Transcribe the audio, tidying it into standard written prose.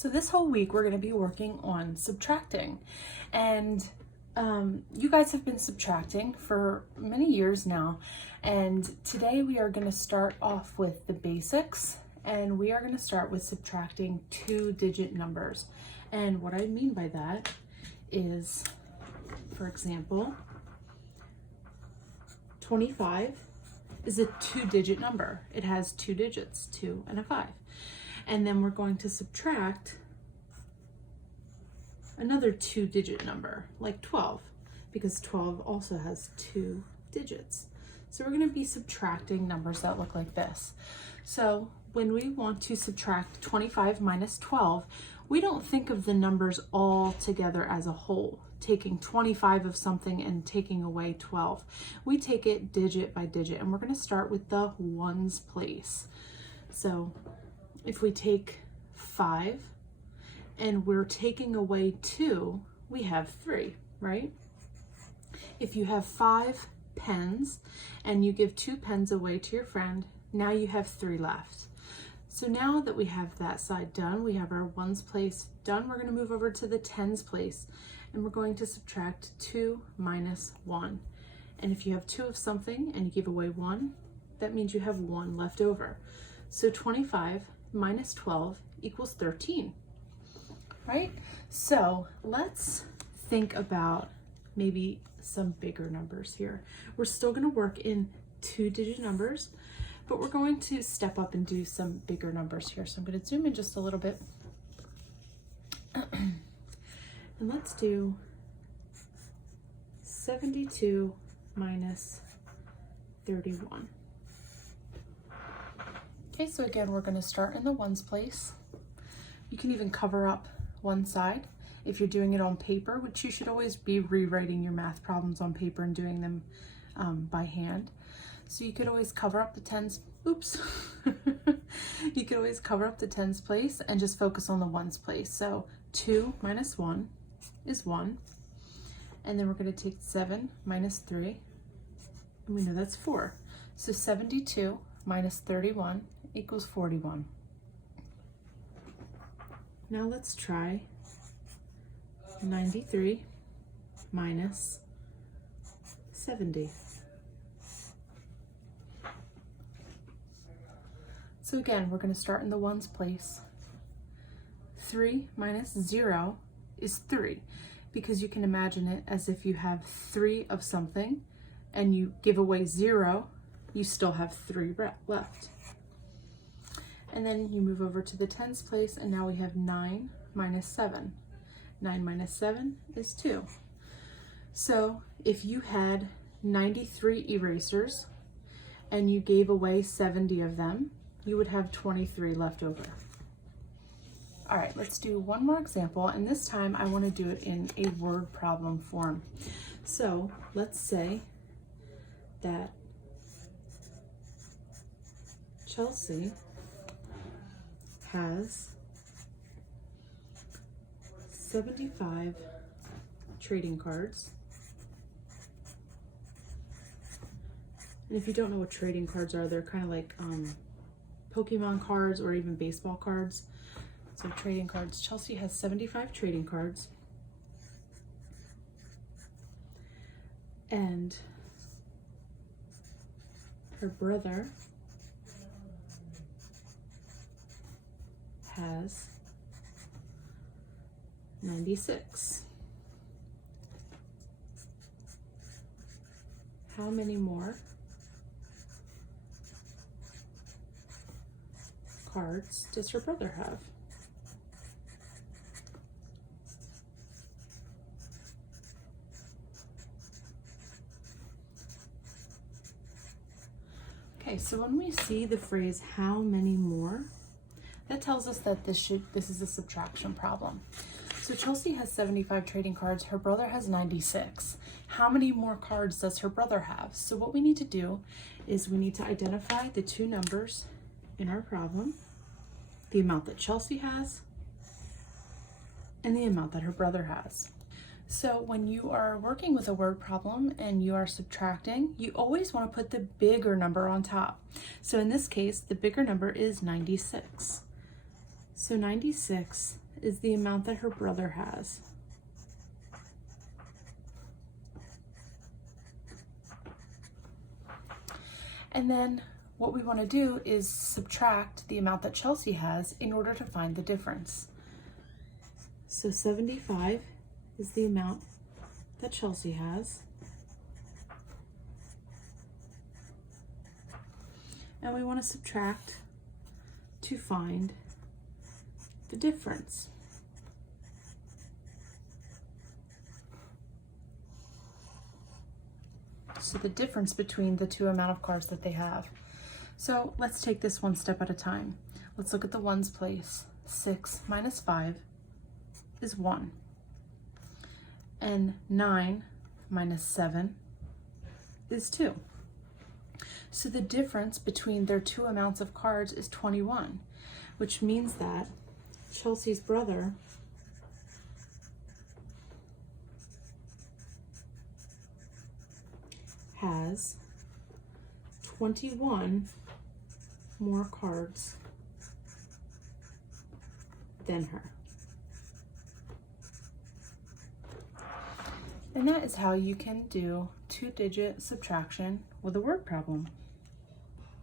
So this whole week we're going to be working on subtracting, and you guys have been subtracting for many years now, and today we are going to start off with the basics, and we are going to start with subtracting two-digit numbers. And what I mean by that is, for example, 25 is a two-digit number. It has two digits, 2 and a 5. And then we're going to subtract another two-digit number, like 12, because 12 also has two digits. So we're going to be subtracting numbers that look like this. So when we want to subtract 25 minus 12, we don't think of the numbers all together as a whole, taking 25 of something and taking away 12. We take it digit by digit, and we're going to start with the ones place. So if we take 5 and we're taking away 2, we have 3, right? If you have 5 pens and you give 2 pens away to your friend, now you have 3 left. So now that we have that side done, we have our ones place done, we're going to move over to the tens place, and we're going to subtract 2 minus 1. And if you have 2 of something and you give away 1, that means you have 1 left over. So 25 minus 12 equals 13, right? So let's think about maybe some bigger numbers here. We're still going to work in two-digit numbers, but we're going to step up and do some bigger numbers here. So I'm going to zoom in just a little bit. And let's do 72 minus 31. Okay, so again, we're going to start in the ones place. You can even cover up one side if you're doing it on paper, which you should always be rewriting your math problems on paper and doing them by hand. So you could always cover up the tens, oops. You could always cover up the tens place and just focus on the ones place. So 2 minus 1 is 1. And then we're going to take 7 minus 3, and we know that's 4. So 72 minus 31 equals 41. Now let's try 93 minus 70. So again, we're going to start in the ones place. 3 minus 0 is 3, because you can imagine it as if you have 3 of something and you give away 0, you still have 3 left. And then you move over to the tens place, and now we have 9 minus 7. 9 minus 7 is 2. So if you had 93 erasers and you gave away 70 of them, you would have 23 left over. All right, let's do one more example, and this time I want to do it in a word problem form. So let's say that Chelsea has 75 trading cards. And if you don't know what trading cards are, they're kind of like Pokemon cards or even baseball cards. So trading cards. Chelsea has 75 trading cards. And her brother has 96. How many more cards does her brother have? Okay, so when we see the phrase how many more, that tells us that this is a subtraction problem. So Chelsea has 75 trading cards, her brother has 96. How many more cards does her brother have? So what we need to do is we need to identify the two numbers in our problem, the amount that Chelsea has and the amount that her brother has. So when you are working with a word problem and you are subtracting, you always want to put the bigger number on top. So in this case, the bigger number is 96. So 96 is the amount that her brother has. And then what we want to do is subtract the amount that Chelsea has in order to find the difference. So 75 is the amount that Chelsea has. And we want to subtract to find the difference. So the difference between the two amount of cards that they have. So let's take this one step at a time. Let's look at the ones place. 6 minus 5 is 1. And 9 minus 7 is 2. So the difference between their two amounts of cards is 21, which means that Chelsea's brother has 21 more cards than her. And that is how you can do two-digit subtraction with a word problem.